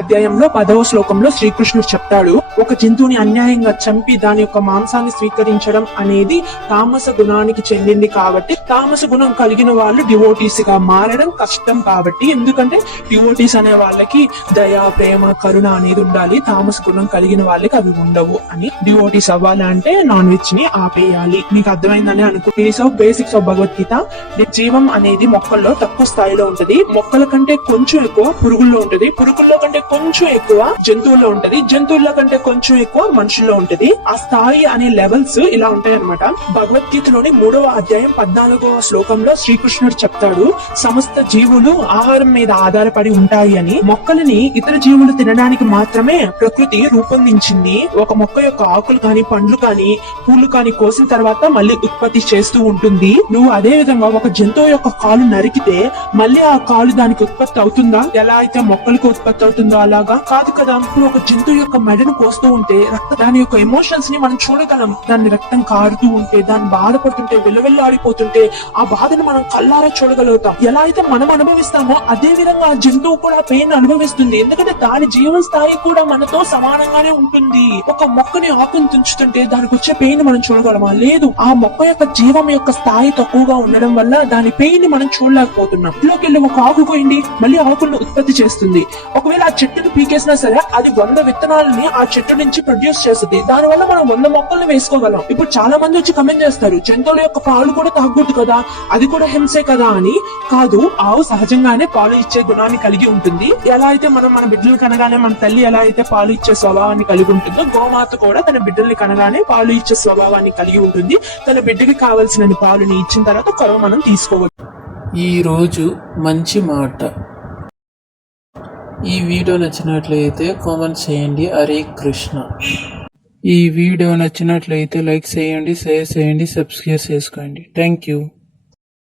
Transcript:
అధ్యాయంలో 10వ శ్లోకంలో శ్రీకృష్ణుడు చెప్తాడు, ఒక జంతువుని అన్యాయంగా చంపి దాని యొక్క మాంసాన్ని స్వీకరించడం అనేది తామస గుణానికి చెందింది కాబట్టి తామస గుణం కలిగిన వాళ్ళు డివోటీస్ గా మారడం కష్టం కాబట్టి, ఎందుకంటే డివోటీస్ అనే వాళ్ళకి దయ ప్రేమ కరుణ అనేది ఉండాలి, తామస గుణం కలిగిన వాళ్ళకి అవి ఉండవు అని. డివోటీస్ అవ్వాలంటే నాన్ వెజ్ ని ఆపేయాలి. మీకు అర్థమైందని అనుకుంటే బేసిక్స్ ఆఫ్ భగవద్గీత. జీవం అనేది మొక్కల్లో తక్కువ స్థాయిలో ఉంటది, మొక్కల కంటే కొంచెం ఎక్కువ పురుగుల్లో ఉంటది, పురుగుల్లో కంటే కొంచెం ఎక్కువ జంతువుల్లో ఉంటది, జంతువుల కంటే కొంచెం ఎక్కువ మనుషుల్లో ఉంటది. ఆ స్థాయి అనే లెవెల్స్ ఇలా ఉంటాయి అనమాట. భగవద్గీతలోని 3వ అధ్యాయం 14వ శ్లోకంలో శ్రీకృష్ణుడు చెప్తాడు, సమస్త జీవులు ఆహారం మీద ఆధారపడి ఉంటాయి అని. మొక్కలని ఇతర జీవులు తినడానికి మాత్రమే ప్రకృతి రూపొందించింది. ఒక మొక్క యొక్క ఆకులు కాని పండ్లు కాని పూలు కాని కోసిన తర్వాత మళ్ళీ ఉత్పత్తి చేస్తూ ఉంటుంది. నువ్వు అదే విధంగా ఒక జంతువు యొక్క కాలు నరికితే మళ్ళీ ఆ కాలు దానికి ఉత్పత్తి అవుతుందా? ఎలా అయితే మొక్కలకు ఉత్పత్తి అవుతుందో అలాగా కాదు కదా. ఇప్పుడు ఒక జంతువు యొక్క మెడను కోస్తూ ఉంటే దాని యొక్క ఎమోషన్స్ ని మనం చూడగలం. దాని రక్తం కారుతూ ఉంటే, దాన్ని బాధపడుతుంటే, విలువెల్లాడిపోతుంటే ఆ బాధను మనం కళ్ళారా చూడగలుగుతాం. ఎలా అయితే మనం అనుభవిస్తామో అదే విధంగా ఆ జంతువు కూడా పెయిన్ అనుభవిస్తుంది, ఎందుకంటే దాని జీవన స్థాయి కూడా మనతో సమానంగానే ఉంటుంది. ఒక మొక్కని ఆకుని తుంచుతుంటే దానికి వచ్చే పెయిన్ మనం చూడగలమా? లేదు. ఆ మొక్క యొక్క జీవం యొక్క స్థాయి తక్కువగా ఉండడం వల్ల దాని పెయిన్ ని మనం చూడలేకపోతున్నాం. ఇంట్లోకి వెళ్ళి ఒక ఆకు కోయండి, మళ్ళీ ఆకులను ఉత్పత్తి చేస్తుంది. ఒకవేళ ఆ చెట్టును పీకేసినా సరే అది 100 విత్తనాలని ఆ చెట్టు నుంచి ప్రొడ్యూస్ చేస్తుంది. దాని వల్ల మనం 100 మొక్కల్ని వేసుకోగలం. ఇప్పుడు చాలా మంది వచ్చి కమెంట్ చేస్తారు, జంతువుల యొక్క పాలు కూడా తాగకూడదు కదా, అది కూడా హింసే కదా అని. కాదు, ఆవు సహజంగానే పాలు ఇచ్చే గుణాన్ని కలిగి ఉంటుంది. ఎలా అయితే మనం మన బిడ్డలు కనగానే మన తల్లి ఎలా అయితే పాలు ఇచ్చే స్వభావాన్ని కలిగి ఉంటుందో, గోమాత కూడా తన బిడ్డల్ని కనగానే పాలు ఇచ్చే స్వభావాన్ని కలిగి ఉంటుంది. తన బిడ్డకి కావలసిన పాలుని ఇచ్చిన తర్వాత కొరవ మనం తీసుకోవచ్చు. ఈ రోజు మంచి మాట. ఈ వీడియో నచ్చినట్లయితే కామెంట్ చేయండి. హరే కృష్ణ. ఈ వీడియో నచ్చినట్లయితే లైక్ చేయండి, షేర్ చేయండి, సబ్స్క్రైబ్ చేసుకోండి. Thank you.